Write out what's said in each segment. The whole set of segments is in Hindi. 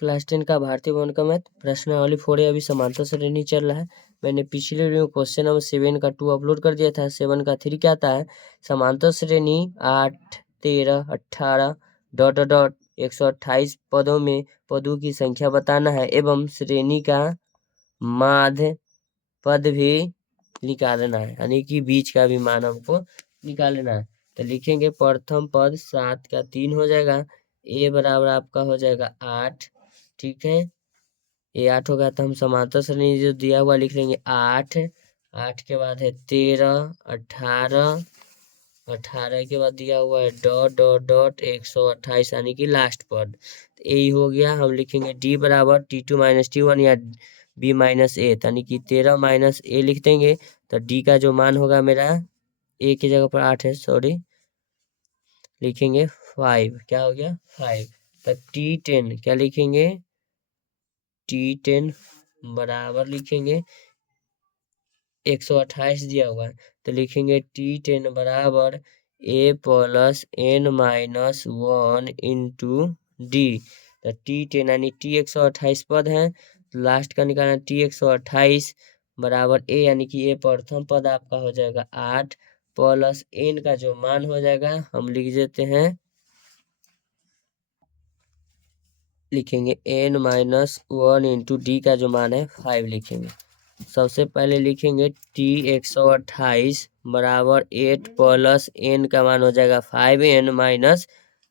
क्लास 10 का भारतीय भवन का मैथ प्रश्नावली 4 अभी समांतर श्रेणी चल रहा है। मैंने पिछले वीडियो में क्वेश्चन नंबर 7 का 2 अपलोड कर दिया था। 7 का 3 क्या आता है? समांतर श्रेणी 8, 13, 18 डॉट डॉट डॉट 128 पदों में पदों की संख्या बताना है एवं श्रेणी का माध्य पद भी निकालना है, यानी कि बीच का भी मान हमको निकालना है। तो लिखेंगे प्रथम पद 7 का 3 हो जाएगा, ए बराबर आपका हो जाएगा 8। ठीक है, ये 8 होगा तो हम समांतर श्रेणी जो दिया हुआ लिख लेंगे 8। 8 के बाद है 13, 18, 18 के बाद दिया हुआ है डॉट डॉट डॉट 128 यानी कि लास्ट पद। तो यही हो गया। हम लिखेंगे डी बराबर T2 माइनस T1 या B माइनस ए, यानी कि 13 माइनस ए लिख देंगे। तो डी का जो मान होगा मेरा ए की जगह पर 8 है, सॉरी, लिखेंगे 5। क्या हो गया? 5। तो T10 क्या लिखेंगे? T10 बराबर लिखेंगे 128 दिया हुआ है तो लिखेंगे T10 बराबर a plus n minus 1 into D. तो T10 यानी T 128 पद है, तो लास्ट का निकालना T 128 बराबर a, यानी कि a प्रथम पद आपका हो जाएगा 8 प्लस n का जो मान हो जाएगा हम लिख देते हैं, लिखेंगे n माइनस 1 इंटू डी का जो मान है 5 लिखेंगे। सबसे पहले लिखेंगे T 128 बराबर 8 प्लस n का मान हो जाएगा 5n माइनस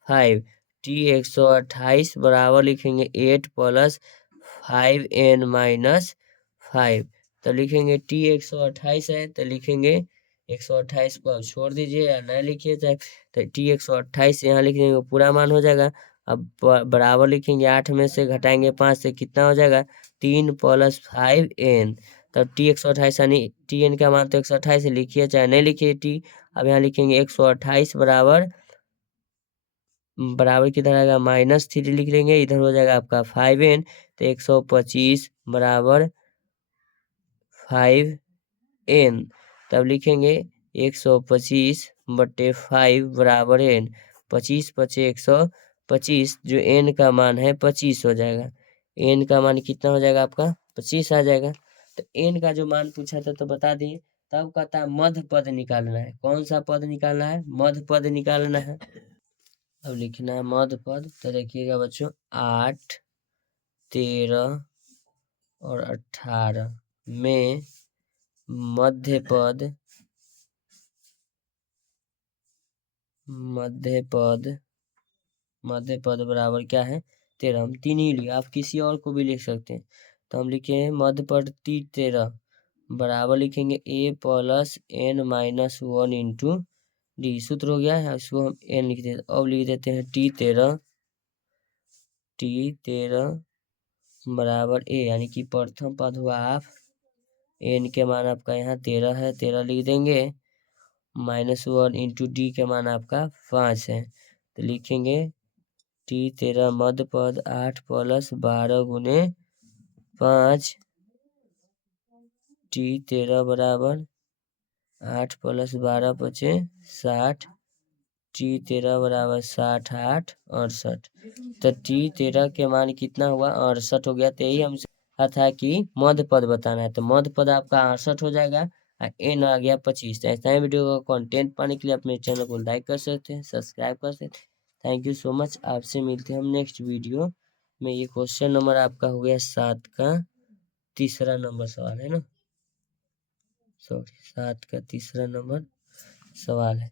5। T 128 बराबर लिखेंगे 8 प्लस 5n माइनस 5। तो लिखेंगे T 128 है तो लिखेंगे 128 को अब छोड़ दीजिए या न लिखिए चाहे, तो T 128 यहाँ लिख देंगे पूरा मान हो जाएगा। अब बराबर लिखेंगे 8 में से घटाएंगे 5 से कितना हो जाएगा? 3 प्लस 5n। तब T 128 यानी Tn का मान तो 128 लिखिए चाहे नहीं लिखिए T। अब यहाँ लिखेंगे 128 बराबर बराबर किधर आएगा? -3 लिख लेंगे, इधर हो जाएगा आपका 5n। तो 125 बराबर 5n। तब लिखेंगे 125 बटे 5 बराबर n। 25 पचे 125, जो n का मान है 25 हो जाएगा। n का मान कितना हो जाएगा आपका? 25 आ जाएगा। तो n का जो मान पूछा था तो बता दिए। तब कहता है मध्य पद निकालना है। कौन सा पद निकालना है? मध्य पद निकालना है। अब लिखना है मध्य पद। तो देखिएगा बच्चों 8, 13 और 18 में मध्य पद बराबर क्या है? 13। हम 3 ही लिया, आप किसी और को भी लिख सकते हैं। तो हम लिखे मध्य पद T13 बराबर लिखेंगे a plus n minus 1 into D. सूत्र हो गया है, इसको हम n लिख देते। अब लिख देते हैं T13 बराबर a, यानी कि प्रथम पद हुआ आप n के मान आपका यहाँ 13 है, 13 लिख देंगे, -1 इंटू डी के मान आपका 5 है। तो लिखेंगे T13 मध्य पद 8 प्लस 12 गुने 5। T13 बराबर 8 प्लस 12 बचे 60। T13 बराबर 60, 8, 68। तो T13 के मान कितना हुआ? 68 हो गया। तो यही हमसे कहा था कि मध्य पद बताना है। तो मध्य पद आपका 68 हो जाएगा और n आ गया 25। तो ऐसा ही वीडियो का कंटेंट पाने के लिए अपने चैनल को लाइक कर सकते हैं, सब्सक्राइब कर सकते हैं। Thank you so much. आपसे मिलते हैं हम नेक्स्ट वीडियो में। ये क्वेश्चन नंबर आपका हो गया 7 का तीसरा नंबर सवाल है ना, सॉरी 7 का तीसरा नंबर सवाल है।